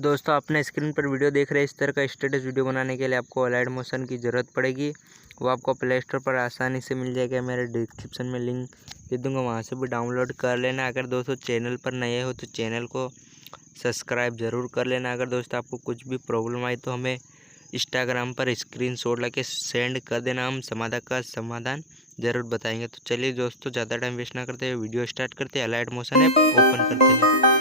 दोस्तों अपने स्क्रीन पर वीडियो देख रहे हैं, इस तरह का स्टेटस वीडियो बनाने के लिए आपको अलाइट मोशन की ज़रूरत पड़ेगी। वो आपको प्ले स्टोर पर आसानी से मिल जाएगा। मेरे डिस्क्रिप्शन में लिंक दे दूंगा, वहां से भी डाउनलोड कर लेना। अगर दोस्तों चैनल पर नए हो तो चैनल को सब्सक्राइब ज़रूर कर लेना। अगर दोस्तों आपको कुछ भी प्रॉब्लम आई तो हमें इंस्टाग्राम पर स्क्रीनशॉट लेके सेंड कर देना, हम समाधान का समाधान ज़रूर बताएंगे। तो चलिए दोस्तों ज़्यादा टाइम वेस्ट ना करते हुए वीडियो स्टार्ट करते हैं। अलाइट मोशन ऐप ओपन करते हैं।